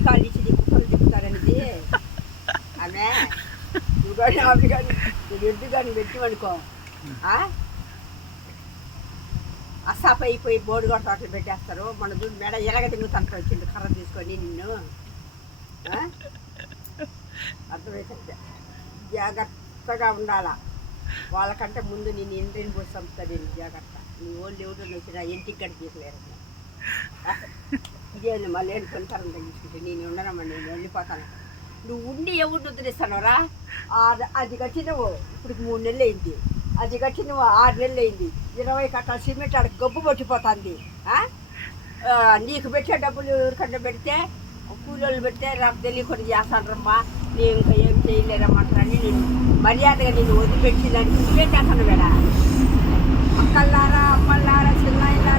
పిల్లి కాళ్ళు ఇచ్చి దిక్కులు తిప్పుతారనేది ఆమె. నువ్వు కానీ ఆమె కానీ నువ్వు ఎద్దు కానీ పెట్టివనుకో అస్సాప అయిపోయి బోర్డు కూడా తోటలు పెట్టేస్తారు. మన చూడు మెడ ఎలాగ తిరుగుతాంట వచ్చింది కర్ర తీసుకొని నిన్ను. అర్థమైతే జాగ్రత్తగా ఉండాలా. వాళ్ళకంటే ముందు నేను ఎండ్రిని పోసి చంపుతాను. నేను జాగ్రత్త. నీ ఓళ్ళు ఎవరు వచ్చినా ఇంటికి గడి తీసలేరు. ఇదే మళ్ళీ కొనసారం తగ్గించుకుంటే నేను ఉండనమ్మా, నేను వెళ్ళిపోతాను. నువ్వు ఉండి ఎవరు వదిలేస్తానరా? అది కట్టినవు ఇప్పుడు 3 నెలలు అయింది. అది కట్టినవు 6 నెలలు అయింది. 20 కట్టాల సిమెంట్ ఆడ గబ్బు పట్టిపోతుంది. నీకు పెట్టే డబ్బులు ఎవరికంటే పెడితే కూలీలు పెడితే నాకు తెలియకుండా చేస్తానరమ్మా, నేను ఇంకా ఏం చేయలేరమ్మంటారని నేను మర్యాదగా నేను వదిలిపెట్టి దానికి నువ్వేం చేస్తాను వేడా? అక్కల్లారా, అమ్మల్లారా, చిన్నాయిలారా